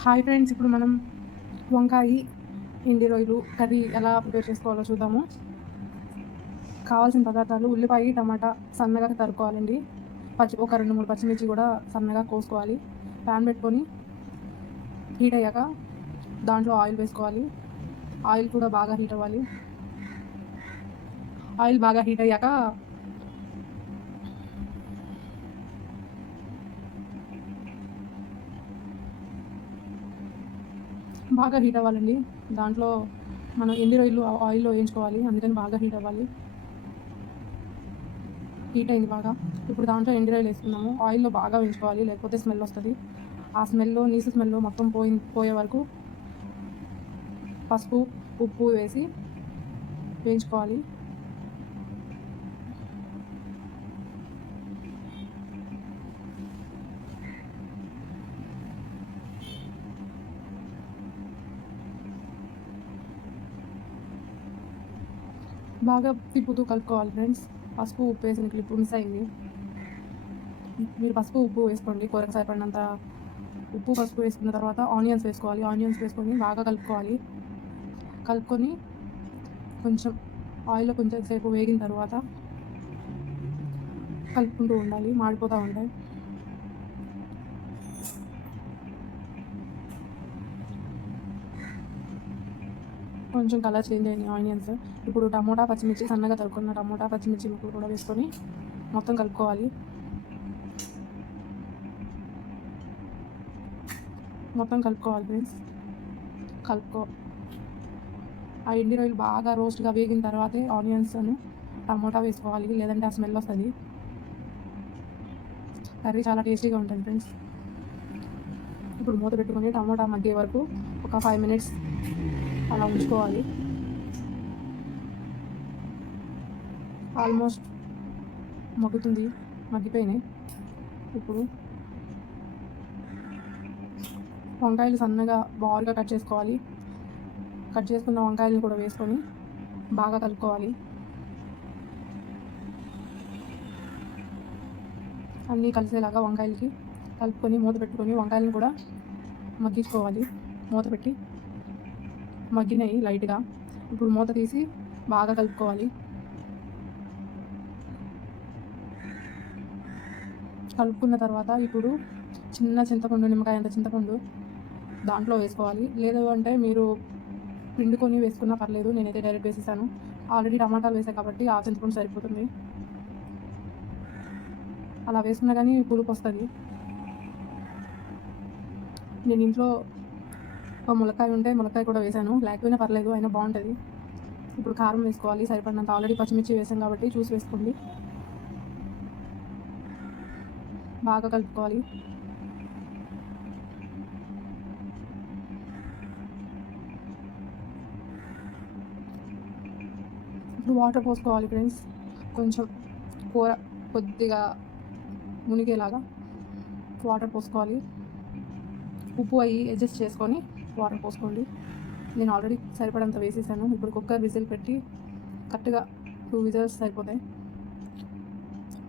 Hi friends, ఇప్పుడు మనం వంకాయ ఎండి రొయ్యలు కర్రీ ఎలా ప్రిపేర్ చేసుకోవాలో చూద్దాము. కావాల్సిన పదార్థాలు: ఉల్లిపాయ, టమాటా సన్నగా తరుక్కోవాలండి. ఒక 2-3 పచ్చిమిర్చి కూడా సన్నగా కోసుకోవాలి. ప్యాన్ పెట్టుకొని హీట్ అయ్యాక దాంట్లో ఆయిల్ వేసుకోవాలి. ఆయిల్ కూడా బాగా హీట్ అవ్వాలి. ఆయిల్ బాగా హీట్ అయ్యాక బాగా హీట్ అవ్వాలండి. దాంట్లో మనం ఎండి రొయ్యలు ఆయిల్లో వేయించుకోవాలి, అందుకని బాగా హీట్ అవ్వాలి. హీట్ అయింది బాగా. ఇప్పుడు దాంట్లో ఎండి రొయ్యలు వేసుకున్నాము. ఆయిల్లో బాగా వేయించుకోవాలి, లేకపోతే స్మెల్ వస్తుంది. ఆ నీసు స్మెల్ మొత్తం పోయే వరకు పసుపు, ఉప్పు వేసి వేయించుకోవాలి. బాగా తిప్పుతూ కలుపుకోవాలి ఫ్రెండ్స్. పసుపు, ఉప్పు వేసిన క్లిప్ మిస్ అయింది. మీరు పసుపు, ఉప్పు వేసుకోండి. కూరకు సరిపడినంత ఉప్పు, పసుపు వేసుకున్న తర్వాత ఆనియన్స్ వేసుకోవాలి. ఆనియన్స్ వేసుకొని బాగా కలుపుకొని కొంచెం ఆయిల్లో కొంచెం సేపు వేగిన తర్వాత కలుపుకుంటూ ఉండాలి, మాడిపోతూ ఉంటాయి. కొంచెం కలర్ చేంజ్ అయినాయి ఆనియన్స్. ఇప్పుడు టమోటా, పచ్చిమిర్చి సన్నగా తరుక్కున్న టమోటా, పచ్చిమిర్చి ముక్కలు కూడా వేసుకొని మొత్తం కలుపుకోవాలి. ఫ్రెండ్స్. ఆ ఎండి రొయ్యలు బాగా రోస్ట్గా వేగిన తర్వాతే ఆనియన్స్ టమోటా వేసుకోవాలి, లేదంటే ఆ స్మెల్ వస్తుంది. కర్రీ చాలా టేస్టీగా ఉంటుంది ఫ్రెండ్స్. ఇప్పుడు మూత పెట్టుకొని టమోటా మగ్గే వరకు ఒక 5 minutes అలా ఉంచుకోవాలి. ఆల్మోస్ట్ మగ్గిపోయినాయి. ఇప్పుడు వంకాయలు సన్నగా బాల్గా కట్ చేసుకోవాలి. కట్ చేసుకున్న వంకాయలను కూడా వేసుకొని బాగా కలుపుకోవాలి. అన్నీ కలిసేలాగా వంకాయలకి కలుపుకొని మూత పెట్టుకొని వంకాయలను కూడా మగ్గించుకోవాలి. మూత పెట్టి మగ్గినాయి లైట్గా. ఇప్పుడు మూత తీసి బాగా కలుపుకోవాలి. కలుపుకున్న తర్వాత ఇప్పుడు నిమ్మకాయ అంత చింతపండు దాంట్లో వేసుకోవాలి. లేదు అంటే మీరు పిండుకొని వేసుకున్నా పర్లేదు. నేనైతే డైరెక్ట్ వేసేసాను. ఆల్రెడీ టమాటాలు వేసాను కాబట్టి ఆ చింతపండు సరిపోతుంది. అలా వేసుకున్నా కానీ పులుపు వస్తుంది. నేను ఇంట్లో ఒక ములక్కాయ ఉంటే ములక్కాయ కూడా వేసాను. లేకపోయినా పర్లేదు, అయినా బాగుంటుంది. ఇప్పుడు కారం వేసుకోవాలి సరిపడినంత. ఆల్రెడీ పచ్చిమిర్చి వేసాం కాబట్టి చూసి వేసుకోండి. బాగా కలుపుకోవాలి. ఇప్పుడు వాటర్ పోసుకోవాలి ఫ్రెండ్స్. కొంచెం కూర కొద్దిగా మునిగేలాగా వాటర్ పోసుకోవాలి. ఉప్పు అయ్యి అడ్జస్ట్ చేసుకొని వాటర్ పోసుకోండి. నేను ఆల్రెడీ సరిపడంత వేసేసాను. ఇప్పుడు కుక్కర్ విజిల్ పెట్టి కరెక్ట్గా 2 విజిల్స్ సరిపోతాయి.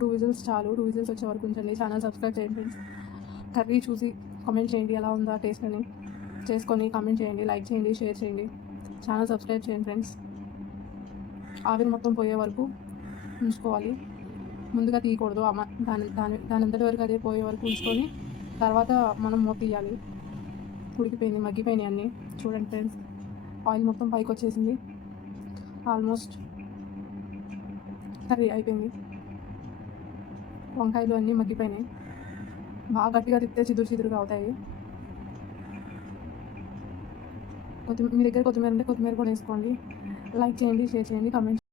2 విజిల్స్ చాలు. 2 విజిల్స్ వచ్చే వరకు ఉంచండి. ఛానల్ సబ్స్క్రైబ్ చేయండి ఫ్రెండ్స్. కర్రీ చూసి కామెంట్ చేయండి ఎలా ఉందా టేస్ట్ అని. చేసుకొని కామెంట్ చేయండి, లైక్ చేయండి, షేర్ చేయండి. ఛానల్ సబ్స్క్రైబ్ చేయండి ఫ్రెండ్స్. ఆవిరి మొత్తం పోయే వరకు ఉంచుకోవాలి. ముందుగా తీయకూడదు. దాని అంతటి వరకు అదే పోయే వరకు ఉంచుకొని తర్వాత మనం మూత తీయాలి. మగ్గిపోయినాయి అన్నీ. చూడండి ఫ్రెండ్స్, ఆయిల్ మొత్తం పైకి వచ్చేసింది. ఆల్మోస్ట్ కర్రీ అయిపోయింది. వంకాయలు అన్నీ మగ్గిపోయినాయి. బాగా గట్టిగా తిప్పితే చిదురుగా అవుతాయి. మీ దగ్గర కొత్తిమీర ఉంటే కొత్తిమీర కూడా వేసుకోండి. లైక్ చేయండి, షేర్ చేయండి, కామెంట్